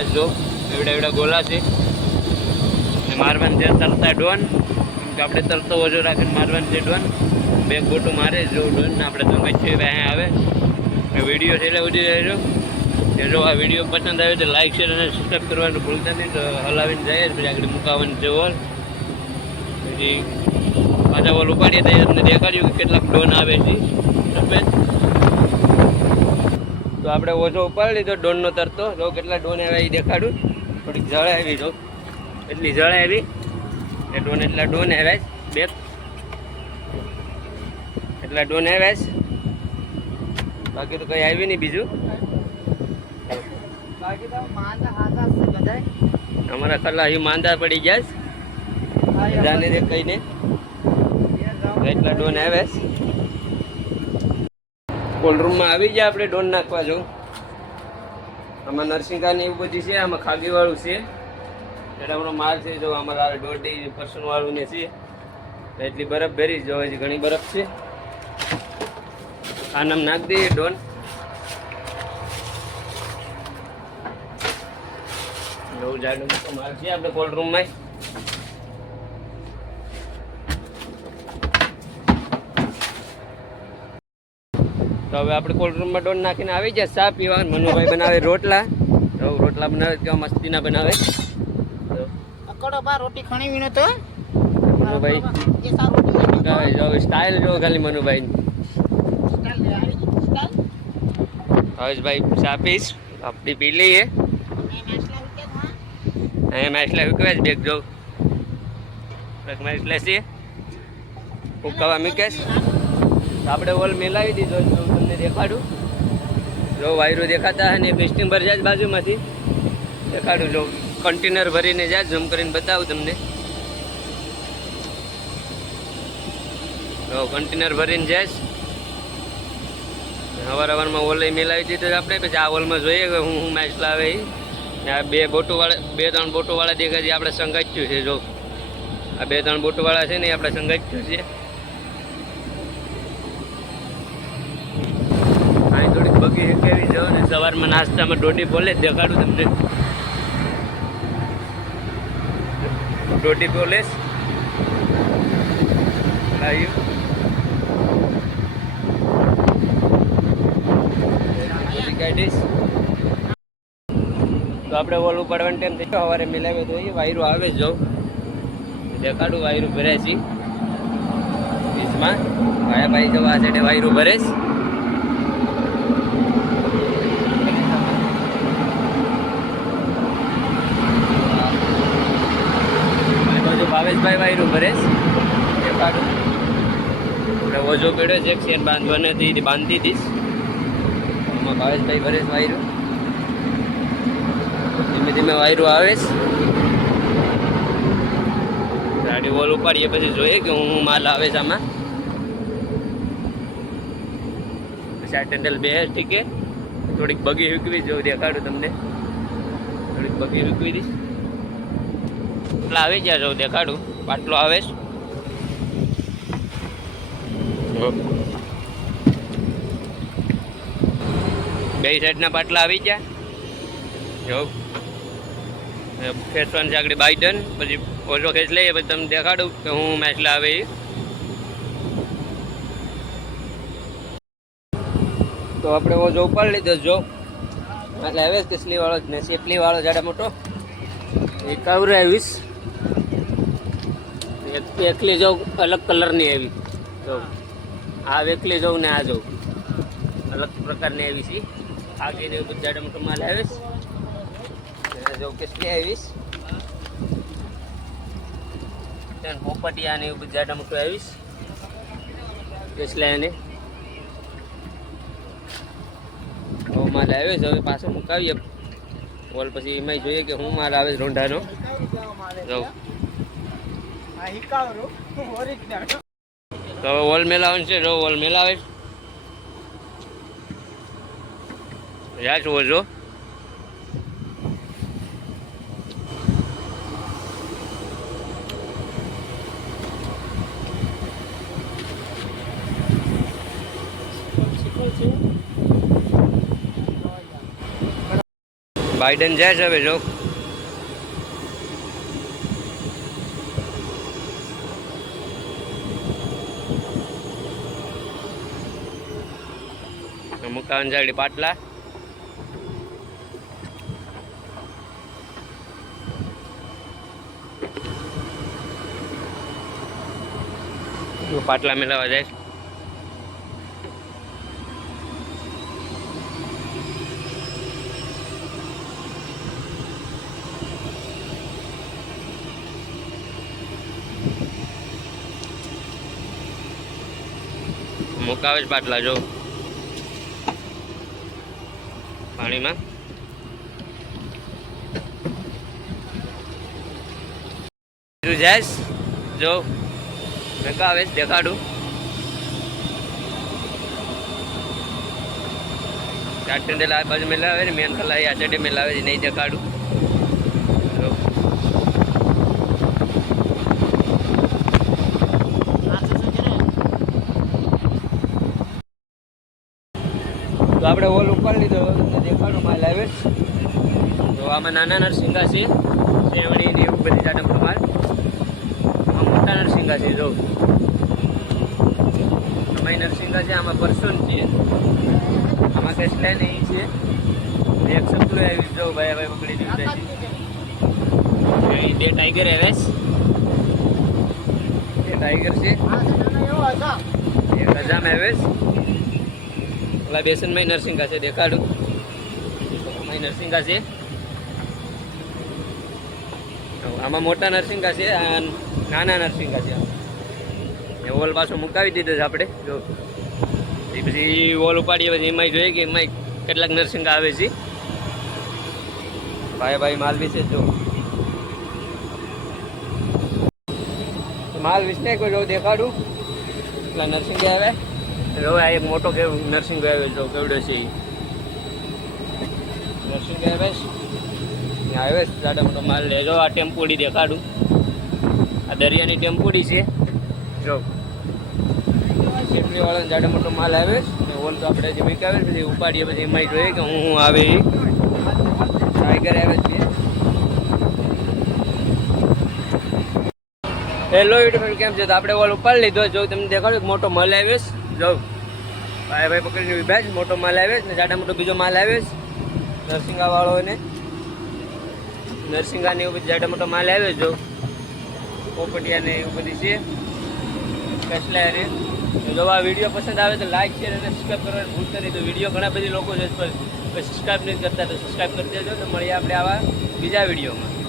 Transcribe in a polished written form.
ગયા જો એવડા એવડા ગોલા છે મારવાનું છે તરતા ડોન કે આપણે તરતો ઓછો રાખીને મારવાનું છે ડોન બે ગોટું મારે જો ડોન ને આપણે તમે છે અહીંયા આવે વિડીયો છે એટલે ઉડી રહેજો કે જો આ વિડીયો પસંદ આવે તો લાઈક શેર અને સબસ્ક્રાઈબ કરવાનું ભૂલતા નહીં તો હલાવીને જાય પછી આગળ મુકાવવાનું છે વોલ પછી પાછા વોલ ઉપાડીએ તો તમને દેખાડ્યું કે કેટલાક ડોન આવે છે સફેદ તો આપણે ઓછો ઉપાડી લીધો ડોનનો તરતો જો કેટલા ડોન આવ્યા એ દેખાડું થોડીક જળ આવી જો એટલી જળ આવી એ ડોન એટલા ડોન આવ્યા બે એટલા ડોન આવ્યા બાકી તો કંઈ આવી નહીં બીજું અમારા કલા અહીં માંદા પડી ગયા જાને દે કહીને એટલા ડોન આવ્યા કોલ્ડ રૂમમાં આવી જાય આપણે ડોન નાખવા જવું આમાં નરસિંહા ને એવું બધી છે આમાં ખાગીવાળું છે એટલે હમણાં માલ છે જો અમારા 1.5% વાળું ને છે એટલી બરફ ભરી જો હજી ઘણી બરફ છે આનામ નાખ દઈએ ડોન નવું જાડું માલ છે આપણે કોલ્ડ રૂમમાં તો હવે આપણે કોલ્ડ રૂમમાં ડોન નાખીને આવી જાય ચા પીવા મનુભાઈ બનાવે રોટલા તો રોટલા બનાવે કેવા મસ્તીના બનાવે રોટી ખણી વિનો તો મનુભાઈ જો સ્ટાઇલ જો ખાલી મનુભાઈ હવેશભાઈ ચા પીશ આપણી પી લઈએ અહીંયા મેસલા ઉકવે જ બેગ જો મેસલે છે ઉકવા મૂકેશ આપણે વોલ મેલાવી દીધો તમને દેખાડું જો વાયરો દેખાતા અને ફિસ્ટિંગ ભર જાય બાજુમાંથી દેખાડું જો કન્ટેનર ભરીને જાય ઝૂમ કરીને બતાવું તમને જો કન્ટેનર ભરીને જાય હવારમાં વોલ મેલાવી દીધો આપણે પછી આ વોલમાં જોઈએ કે હું મેચ લાવે આ બે ત્રણ બોટોવાળા દેખાય છે આપણે સંગાચ્યું છે જો આ 2-3 બોટોવાળા છે ને આપણે સંગાચ્યું છે અહીં થોડીક બગી કેવી જાઓ ને સવારમાં નાસ્તામાં ડોડી બોલે દેખાડું તમને ડોડી બોલે કાઢીશ તો આપણે વોલ ઉપાડવાનો ટાઈમ થઈ ગયો સવારે મિલાવે તો એ વાયરો આવે જ જો દેખાડું વાયરું ભરે છે બીચમાં ભાઈ જવા સાઈડે વાયરું ભરે છે ભાવેશભાઈ વાયરું ભરે છે દેખાડું આપણે ઓછો પડ્યો છે શેર બાંધવા નથી બાંધી દઈશ એમાં ભાવેશભાઈ ભરે છે વાયરું ધીમે ધીમે વાયરું આવે છે ગાડી વોલ ઉપાડીએ પછી જોઈએ કે હું માલ આવે છે આમાં પછી આ ટેન્ડલ બે ઠીક છે થોડીક બગી હૂકવી જો દેખાડું તમને થોડીક બગી હૂકવી દઈશ એટલે આવી ગયા જો દેખાડું પાટલો આવે છે બે સાઈડના પાટલા આવી ગયા જો ખેંચવાનું છે આગળ બાઇડન પછી ઓછો ખેંચ લઈએ પછી તમને દેખાડું કે હું મેચલા આવે તો આપણે ઓછો ઉપાડી લીધો જો એટલે હવે કેસલી વાળો જ ને સેફલી વાળો જાડા મોટો એ કાવરે આવીશ એકલી જાઉં અલગ કલરની આવી તો આ એકલી જાઉં ને આ જાઉં અલગ પ્રકારની આવી છે આગળ બધું જાડા મોટો માલ આવીશ જો કેસલી આવીશ પોપટિયા ને એવું બધું જાડા મોટું આવીશ કેસલા એને માલ આવ્યો છે હવે પાછો મુકાવીએ વોલ પછી એમાં જોઈએ કે હું માલ આવે રોંઢાનો જાઉં તો હવે વોલ મેલાવાનું છે જો વોલ મેલાવે યા છો જો બાઇડન જાય છે હવે જો મુકાવન જાડી પાટલા પાટલા મેળવવા જાય મુકાવે જ પાટલા જો પાણીમાં જાય જો નકાવે દેખાડું ચાર આ બાજુ મેલાવે ને મેન ખલાઈ આ ચડે મેલાવે છે નહીં દેખાડું તો આપણે ઓલ ઉપર લીધો દેખાડું માલ આવે તો આમાં નાના નરસિંગા છે સેવણી ને એવું બધી જાડા મોટો માલ મોટા નરસિંગા છે જો અમારી નરસિંગા છે આમાં પરસોન છે આમાં કસલા નહીં છે એક સપલું આવી જો ભાઈ ભાઈ પકડી દીધું છે અહીં બે ટાઈગર આવે છે ટાઈગર છે એક હજામ આવે ઓલા બેસનમાં નરસિંગા છે દેખાડું અમારી નરસિંગા છે આમાં મોટા નરસિંગા છે નાના નરસિંગા છે ઓલ પાછો મુકાવી દીધો છે આપણે જો એ પછી ઓલ ઉપાડીએ પછી એમાં જોઈએ કે એમાં કેટલાક નરસિંગા આવે છે ભાઈ માલ વિશે જો માલ વિશે કોઈ જો દેખાડું એટલા નરસિંગા આવે જો આ એક મોટો કેવું નરસિંગ આવે જો કેવડો છે નરસિંગ આવે જાડા મોટો માલ લેજો આ ટેમ્પોડી દેખાડું આ દરિયાની ટેમ્પોડી છે જો કેટલી વાળો જાડા મોટો માલ આવે ઓલ તો આપણે જે વીક આવે પછી ઉપાડીએ પછી એમાં જોઈએ કે હું આવે ટાઈગર આવે છે હેલો યુટ્યુબ કેમ છે તો આપણે ઓલ ઉપાડી લીધો જો તમને દેખાડું મોટો માલ આવે જો ભાઈ પકડીને બેસ મોટો માલ આવે ને જાડા મોટો બીજો માલ આવે નરસિંગા વાળો ને નરસિંગા ને એવું બધું જાડા મોટો માલ આવે જો પોપટિયા ને એવું બધી છે કસલા રે જો આ વિડીયો પસંદ આવે તો લાઈક શેર અને સબસ્ક્રાઈબ કરવાનું ભૂલતા નહીં તો વિડીયો ઘણા બધી લોકો છે સબસ્ક્રાઈબ નથી કરતા તો સબસ્ક્રાઈબ કરી દેજો તો મળીએ આપણે આવા બીજા વિડીયોમાં